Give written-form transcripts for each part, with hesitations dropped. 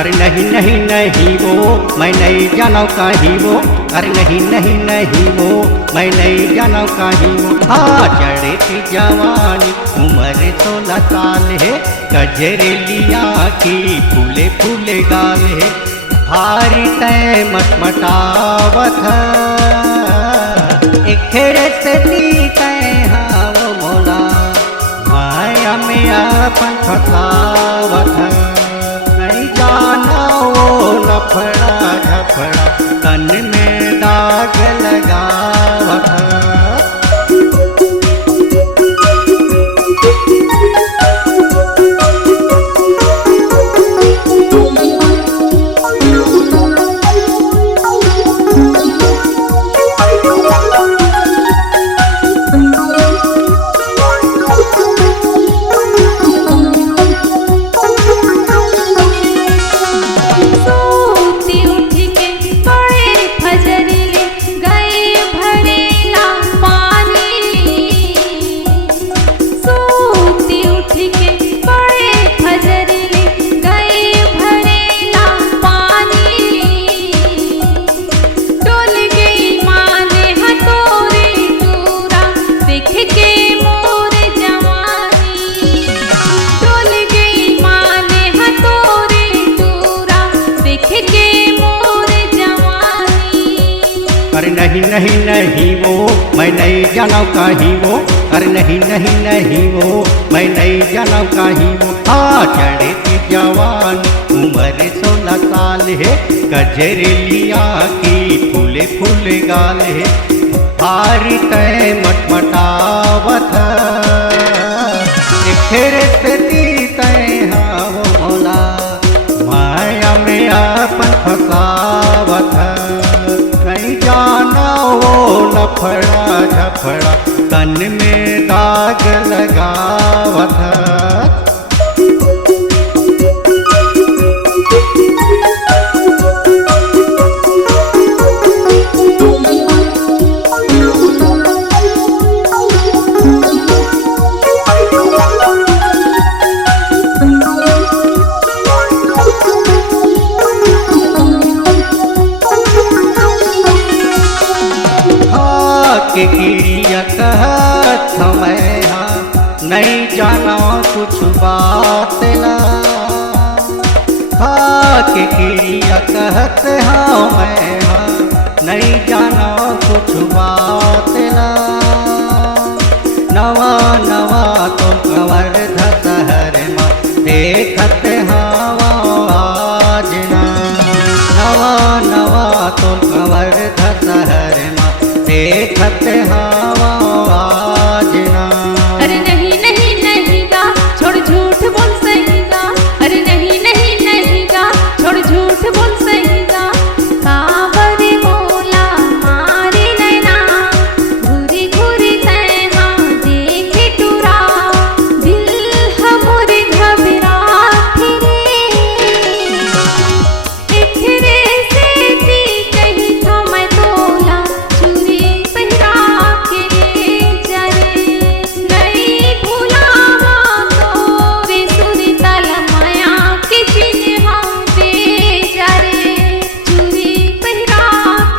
अरे नहीं नहीं नहीं वो मैं नहीं जाना कहीं वो, अरे नहीं नहीं नहीं वो मैं नहीं जाना कहीं वो। हाँ चढ़े थी जवानी उम्र 16 साल है, गजरेलिया की फूले फूले गाल है, भारी तय मटमटावत एखेरे से दी तय हाँ वो मोला माया में अपन फसावत नहीं जाना वो लफड़ा झफड़ा तन में दाग लगावत। अरे नहीं नहीं नहीं वो मैं नहीं जाना कहीं वो, अरे नहीं नहीं नहीं वो मैं नहीं जाना कहीं वो। हाँ चढ़े थी जवान उम्र 16 साल है, गजरेलिया की फूले फूले गाल है, भारी तय मटमटावत एखेरे से दी तय हाँ वो मोला माया में अपन फसावत नहीं जाना वो लफड़ा झफड़ा तन में दाग लगावत। के क्रिया कहत मैं हाँ नहीं जाना कुछ बात ला, हाँ के क्रिया कहत हाँ मैं हाँ नहीं जाना कुछ बात ला। नवा नवा तो कंवर धसहर माँ देखत हवा आज ना, नवा नवा तो कंवर धसहर माँ देखत हवा आज ना। अरे नहीं नहीं नहीं गा छोड़ झूठ बोल सही गा, अरे नहीं नहीं नहीं गा छोड़ झूठ बोल सही गा। कांवरे मोला मारे नैना घूरी घूरी तैहा देखे टूरा, दिल हमरे घबरा फिरे एखरे से दी कहीं था मैं तोला चूरी पहिरा के जा रे। नहीं भुलावा तो वे सुरी तल माया के चिन्ह हम दे जा रे, चूरी पहिरा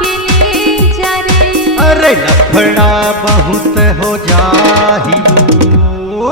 के ले जा रे। अरे लफड़ा बहुत हो जाही वो